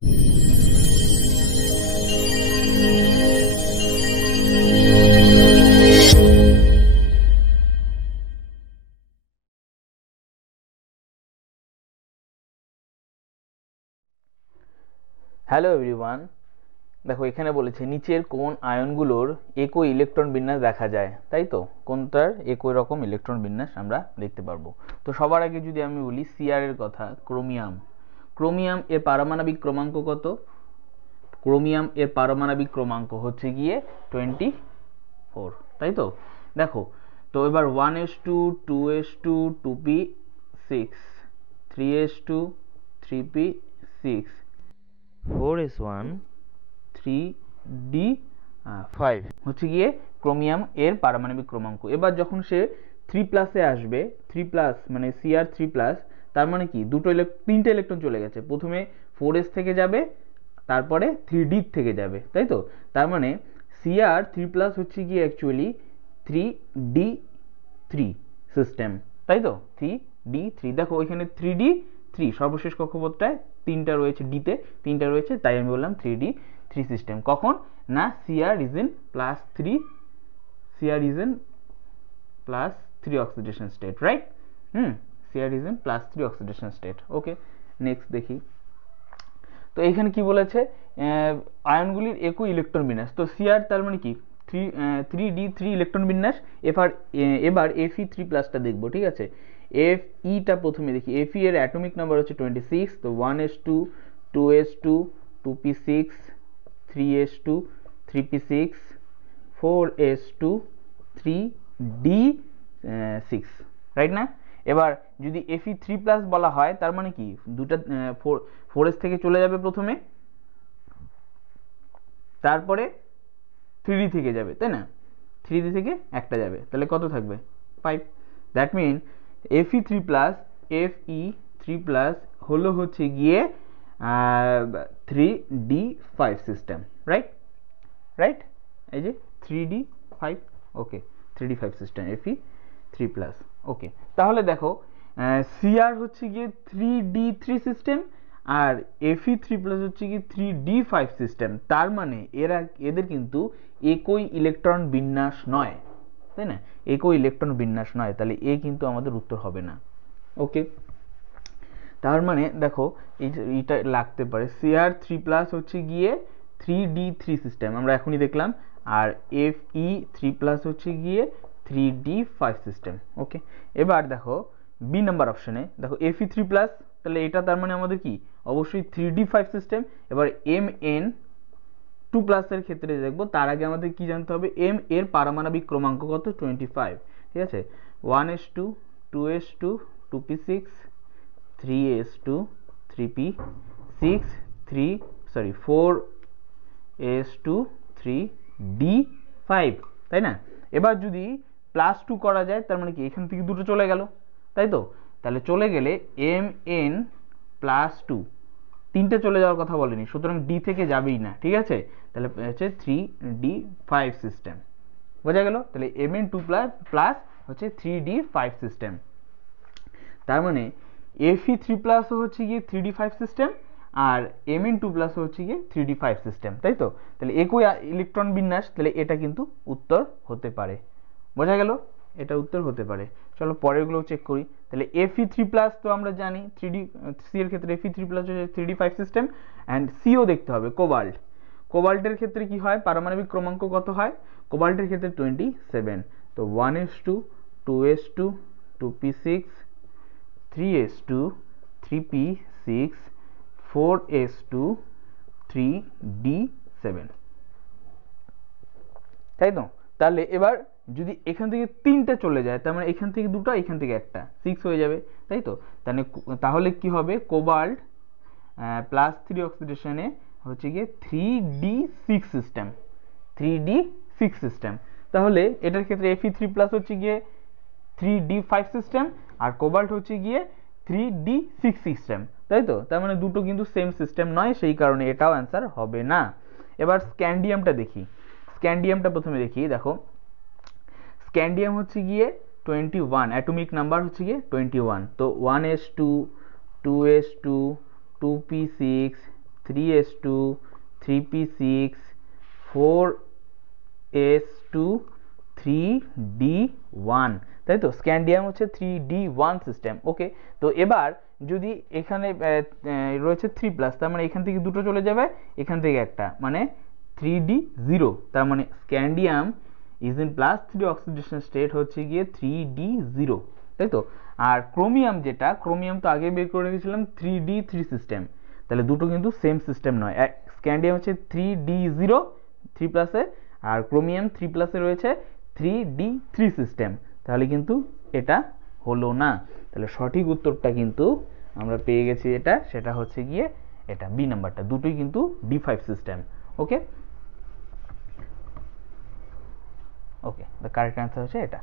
Hello everyone, দেখো এখানে বলেছে নিচের কোন আয়নগুলোর একই ইলেকট্রন বিন্যাস দেখা যায়, তাই তো কোনটার একই রকম ইলেকট্রন বিন্যাস আমরা দেখতে পারবো। তো সবার আগে যদি আমি বলি সিআর এর কথা, ক্রোমিয়াম এর পারমাণবিক ক্রমাঙ্ক কত? ক্রোমিয়াম এর পারমাণবিক ক্রমাঙ্ক হচ্ছে গিয়ে 24, তাই তো। দেখো তো এবার 1s2 2s2 2p6 3s2 3p6 4s1 3d5 হচ্ছে গিয়ে ক্রোমিয়াম এর পারমাণবিক ক্রমাঙ্ক। এবার যখন সে 3+ আসবে, 3+ মানে Cr3+, তার মানে কি তিনটে ইলেকট্রন চলে গেছে। প্রথমে 4s থেকে যাবে, তারপরে 3d থেকে যাবে, তাই তো। তার মানে Cr3+ হচ্ছে গিয়ে অ্যাকচুয়ালি 3d3 সিস্টেম, তাই তো। 3d3, দেখো ওইখানে 3d3 সর্বশেষ কক্ষপথটায় তিনটা রয়েছে, ডিতে তিনটা রয়েছে, তাই আমি বললাম 3d3 সিস্টেম। কখন না Cr is in +3 oxidation state, right. Cr is in +3 oxidation state. Okay, next দেখি। তো এইখানে কি বলেছে, আয়নগুলির একই ইলেকট্রন বিন্যাস। তো Cr তার মানে কি 3d3 ইলেকট্রন বিন্যাস। এবার Fe3+টা দেখবো, ঠিক আছে। Fe-টা প্রথমে দেখি। Fe এর অ্যাটমিক নাম্বার হচ্ছে 26, তো 1s2 2s2 2p6 3s2 3p6 4s2 3d6, right না। এবার যদি Fe3+ বলা হয়, তার মানে কি দুটা 4s থেকে চলে যাবে প্রথমে, তারপরে 3d থেকে যাবে, তাই না। 3d থেকে একটা যাবে, তাহলে কত থাকবে? 5। দ্যাট মিন Fe3+ হলো হচ্ছে গিয়ে 3d5 সিস্টেম, রাইট। এই যে 3d5, ওকে, 3d5 সিস্টেম Fe3+। ওকে, তাহলে দেখো Cr হচ্ছে গিয়ে 3d3 সিস্টেম আর Fe3+ হচ্ছে গিয়ে 3d5 সিস্টেম। তার মানে এদের কিন্তু একই ইলেকট্রন বিন্যাস নয়, তাই না। একই ইলেকট্রন বিন্যাস নয়, তাহলে এ কিন্তু আমাদের উত্তর হবে না। ওকে, তার মানে দেখো এইটা লাগতে পারে। Cr3+ হচ্ছে গিয়ে 3d3 সিস্টেম, আমরা এখনই দেখলাম, আর Fe3+ হচ্ছে গিয়ে 3d5 সিস্টেম। ওকে, এবার দেখো বি নাম্বার অপশনে দেখো Fe3+, তাহলে এটা তার মানে আমাদের কি অবশ্যই 3d5 সিস্টেম। এবার Mn2+ এর ক্ষেত্রে দেখবো, তার আগে আমাদের কি জানতে হবে, M এর পারমাণবিক ক্রমাঙ্ক কত? 25, ঠিক আছে। 1s2 2s2 2p6 3s2 3p6 4s2 3d5, তাই না। এবার যদি +2 করা যায়, তার মানে কি এখান থেকে দুটো চলে গেল, তাই তো। তাহলে চলে গেলে Mn+2, তিনটে চলে যাওয়ার কথা বলেনি, সুতরাং ডি থেকে যাবেই না, ঠিক আছে। তাহলে হচ্ছে 3d5 সিস্টেম, বোঝা গেল। তাহলে Mn2+ হচ্ছে 3d5 সিস্টেম। তার মানে Fe3+ হচ্ছে গিয়ে 3d5 সিস্টেম আর Mn2+ হচ্ছে গিয়ে 3d5 সিস্টেম, তাই তো। তাহলে একই ইলেকট্রন বিন্যাস, তাহলে এটা কিন্তু উত্তর হতে পারে, বোঝা গেল, এটা উত্তর হতে পারে। চলো পরেরগুলো চেক করি। তাহলে Fe3+ তো আমরা জানি, সি এর ক্ষেত্রে Fe3+ হচ্ছে 3d5 সিস্টেম। অ্যান্ড সিও দেখতে হবে, কোবাল্টের ক্ষেত্রে কি হয়, পারমাণবিক ক্রমাঙ্ক কত হয়? কোবাল্টের ক্ষেত্রে 27, তো 1s2 2s2 2p6 3s2 3p6 4s2 3d7, তাই তো। তাহলে এবার যদি এখান থেকে তিনটে চলে যায়, তার মানে এখান থেকে দুটো, এখান থেকে একটা, 6 হয়ে যাবে, তাই তো। তাহলে কি হবে, কোবাল্ট +3 অক্সিডেশনে হচ্ছে গিয়ে 3d6 সিস্টেম, 3d6 সিস্টেম। তাহলে এটার ক্ষেত্রে Fe3+ হচ্ছে গিয়ে 3d5 সিস্টেম আর কোবাল্ট হচ্ছে গিয়ে 3d6 সিস্টেম, তাই তো। তার মানে দুটো কিন্তু সেম সিস্টেম নয়, সেই কারণে এটাও অ্যান্সার হবে না। এবার স্ক্যান্ডিয়ামটা দেখি। স্ক্যান্ডিয়ামটা প্রথমে দেখি, দেখো স্ক্যান্ডিয়াম হচ্ছে গিয়ে 21, অ্যাটমিক নাম্বার হচ্ছে গিয়ে 21, তো 1s2 2s2 2p6 3s2 3p6 4s2 3d1, তাই তো? স্ক্যান্ডিয়াম হচ্ছে 3d1 সিস্টেম। ওকে, তো এবার যদি এখানে রয়েছে 3+, তার মানে এখান থেকে দুটো চলে যাবে, এখান থেকে একটা, মানে 3d0, তার মানে scandium is in +3 oxidation state হচ্ছে গিয়ে 3d0, তাই তো? আর ক্রোমিয়াম যেটা, ক্রোমিয়াম তো আগে বের করে রেখেছিলাম 3d3 সিস্টেম, তাহলে দুটো কিন্তু সেম সিস্টেম নয়। স্ক্যান্ডিয়াম হচ্ছে 3d0 3+এ, আর ক্রোমিয়াম 3+এ রয়েছে 3d3 সিস্টেম, তাহলে কিন্তু এটা হলো না। তাহলে সঠিক উত্তরটা কিন্তু আমরা পেয়ে গেছি, এটা, সেটা হচ্ছে গিয়ে এটা বি নাম্বারটা, দুটোই কিন্তু d5 system. Okay, okay, the correct answer হচ্ছে এটা।